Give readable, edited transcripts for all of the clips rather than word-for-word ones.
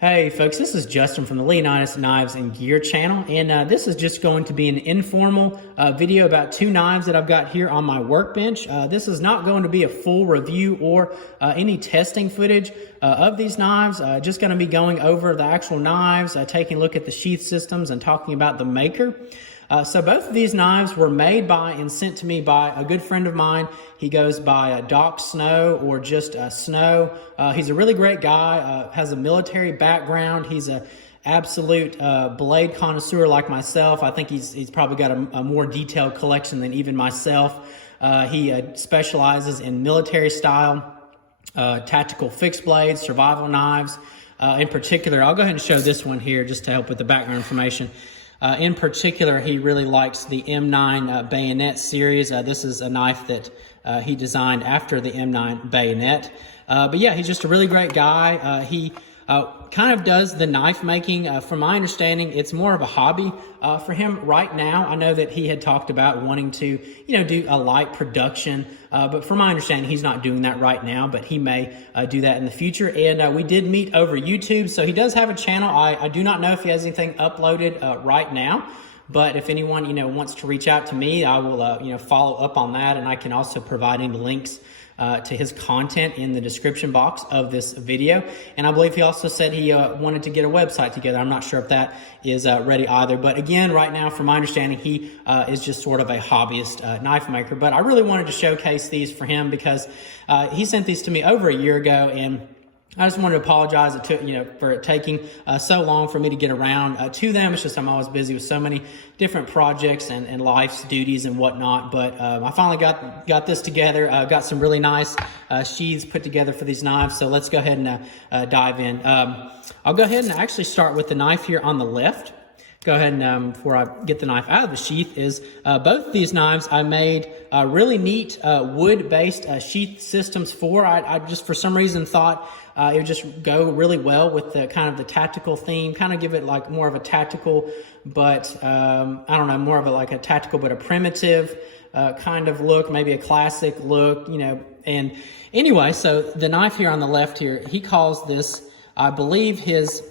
Hey folks, this is Justin from the Leonidas Knives and Gear channel, and this is just going to be an informal video about two knives that I've got here on my workbench. This is not going to be a full review or any testing footage of these knives. Just going to be going over the actual knives, taking a look at the sheath systems and talking about the maker. So both of these knives were made by and sent to me by a good friend of mine. He goes by Doc Snow or just Snow. He's a really great guy, has a military background. He's a absolute blade connoisseur like myself. I think he's probably got a more detailed collection than even myself. He specializes in military style, tactical fixed blades, survival knives. In particular, I'll go ahead and show this one here just to help with the background information. In particular, he really likes the M9 bayonet series. This is a knife that he designed after the M9 bayonet. But yeah, he's just a really great guy. He kind of does the knife making. From my understanding, it's more of a hobby for him right now. I know that he had talked about wanting to, do a light production. But from my understanding, he's not doing that right now, but he may do that in the future. And we did meet over YouTube, so he does have a channel. I do not know if he has anything uploaded right now. But if anyone, wants to reach out to me, I will, follow up on that. And I can also provide any links to his content in the description box of this video. And I believe he also said he wanted to get a website together. I'm not sure if that is ready either. But again, right now, from my understanding, he is just sort of a hobbyist knife maker. But I really wanted to showcase these for him because he sent these to me over a year ago, and I just wanted to apologize for it taking so long for me to get around to them. It's just I'm always busy with so many different projects and life's duties and whatnot. But I finally got this together. Got some really nice sheaths put together for these knives. So let's go ahead and dive in. I'll go ahead and actually start with the knife here on the left. Go ahead and before I get the knife out of the sheath is both of these knives I made really neat wood-based sheath systems for. I just for some reason thought it would just go really well with the kind of the tactical theme, kind of give it like more of a tactical, but I don't know, more of a tactical but a primitive kind of look, maybe a classic look, And anyway, so the knife here on the left here, he calls this, I believe, his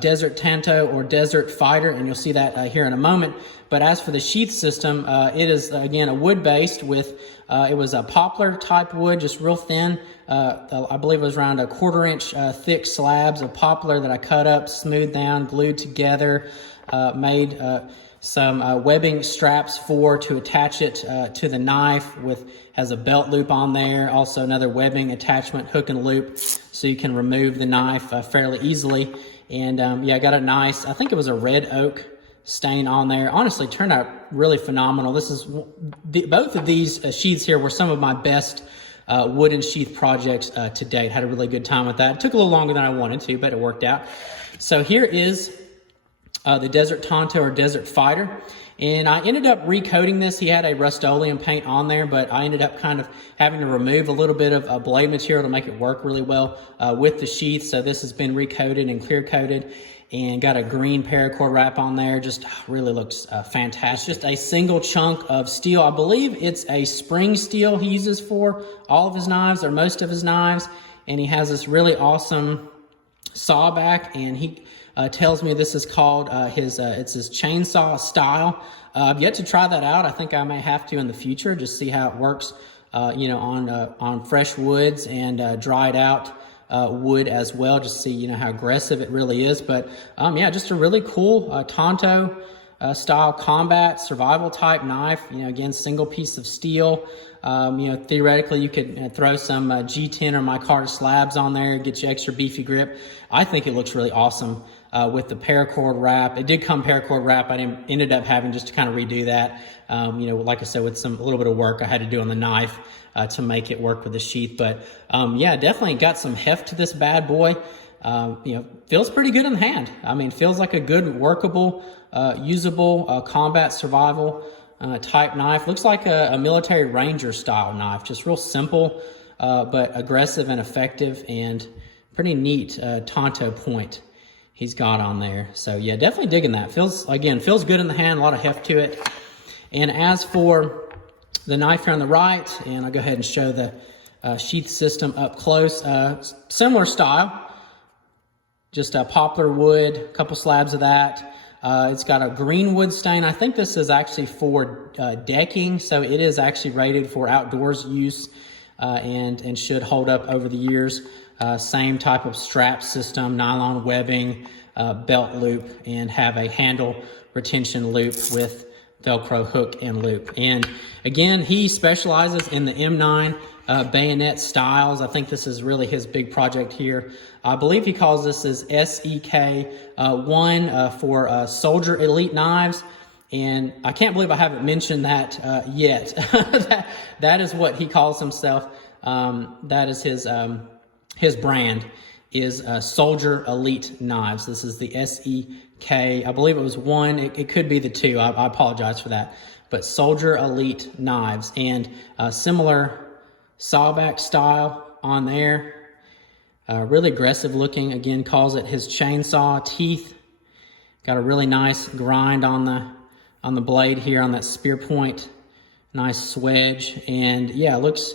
Desert Tanto or Desert Fighter, and you'll see that here in a moment. But as for the sheath system, it is again a wood-based with it was a poplar type wood, just real thin. I believe it was around a 1/4 inch thick slabs of poplar that I cut up, smoothed down, glued together, made some webbing straps to attach it to the knife. Has a belt loop on there, also another webbing attachment, hook and loop, so you can remove the knife fairly easily. And yeah, I got a nice, I think it was a red oak stain on there. Honestly, turned out really phenomenal. This is both of these sheaths here were some of my best wooden sheath projects to date. Had a really good time with that. It took a little longer than I wanted to, but it worked out. So here is the Desert Tanto or Desert Fighter. And I ended up recoating this. He had a Rust-Oleum paint on there, but I ended up kind of having to remove a little bit of blade material to make it work really well with the sheath. So this has been recoated and clear coated and got a green paracord wrap on there. Just really looks fantastic. Just a single chunk of steel. I believe it's a spring steel he uses for all of his knives or most of his knives. And he has this really awesome saw back, and he tells me this is called it's his chainsaw style. I've yet to try that out. I think I may have to in the future, just see how it works, on fresh woods and dried out wood as well, just see how aggressive it really is. But yeah, just a really cool Tanto style combat survival type knife. Again, single piece of steel. Theoretically, you could throw some G10 or micarta slabs on there, get you extra beefy grip. I think it looks really awesome with the paracord wrap. It did come paracord wrap. I ended up having just to kind of redo that. Like I said, with a little bit of work I had to do on the knife to make it work with the sheath. But yeah, definitely got some heft to this bad boy. Feels pretty good in the hand. I mean, feels like a good workable, usable combat survival type knife. Looks like a military ranger style knife. Just real simple, but aggressive and effective, and pretty neat Tanto point he's got on there. So yeah, definitely digging that. Feels good in the hand, a lot of heft to it. And as for the knife here on the right, and I'll go ahead and show the sheath system up close, similar style. just a poplar wood, a couple slabs of that. It's got a green wood stain. I think this is actually for decking, so it is actually rated for outdoors use and should hold up over the years. Same type of strap system, nylon webbing, belt loop, and have a handle retention loop with Velcro hook and loop. And again, he specializes in the M9 bayonet styles. I think this is really his big project here. I believe he calls this as SEK1 for Soldier Elite knives. And I can't believe I haven't mentioned that yet. that is what he calls himself. That is his brand is Soldier Elite Knives. This is the SEK. I believe it was 1. It could be the 2. I apologize for that. But Soldier Elite Knives, and similar sawback style on there. Really aggressive looking. Again, calls it his chainsaw teeth. Got a really nice grind on the blade here on that spear point. Nice swedge, and yeah, it looks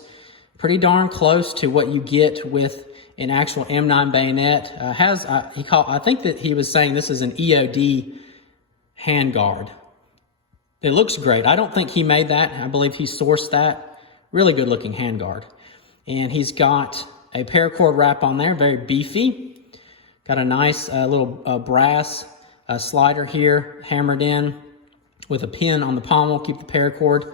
pretty darn close to what you get with an actual M9 bayonet. I think that he was saying this is an EOD handguard. It looks great. I don't think he made that. I believe he sourced that. Really good looking handguard. And he's got a paracord wrap on there, very beefy. Got a nice little brass slider here, hammered in with a pin on the pommel, keep the paracord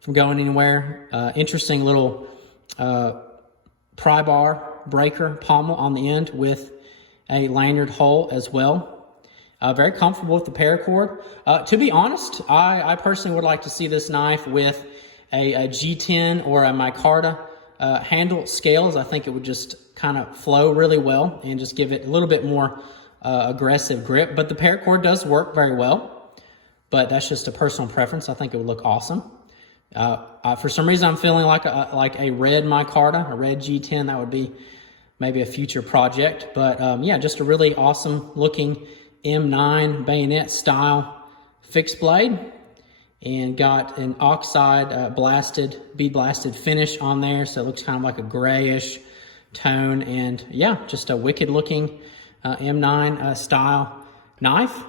from going anywhere. Interesting little pry bar breaker pommel on the end with a lanyard hole as well. Very comfortable with the paracord. To be honest, I personally would like to see this knife with a G10 or a micarta handle scales. I think it would just kind of flow really well and just give it a little bit more aggressive grip. But the paracord does work very well, but that's just a personal preference. I think it would look awesome. For some reason, I'm feeling like a red micarta, a red G10. That would be maybe a future project. But yeah, just a really awesome looking M9 bayonet style fixed blade. And got an oxide bead blasted finish on there, so it looks kind of like a grayish tone. And yeah, just a wicked looking M9 style knife.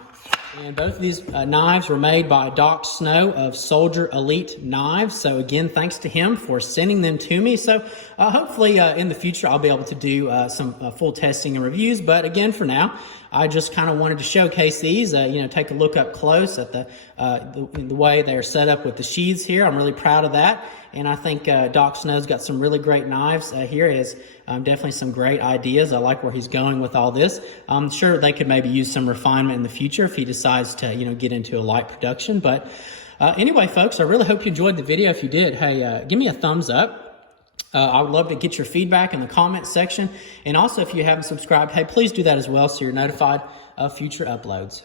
And both of these knives were made by Doc Snow of Soldier Elite Knives. So again, thanks to him for sending them to me. So hopefully in the future, I'll be able to do some full testing and reviews. But again, for now, I just kind of wanted to showcase these, take a look up close at the way they're set up with the sheaths here. I'm really proud of that. And I think Doc Snow's got some really great knives here. He has definitely some great ideas. I like where he's going with all this. I'm sure they could maybe use some refinement in the future if he decides to, get into a light production. But anyway, folks, I really hope you enjoyed the video. If you did, hey, give me a thumbs up. I would love to get your feedback in the comment section. And also, if you haven't subscribed, hey, please do that as well so you're notified of future uploads.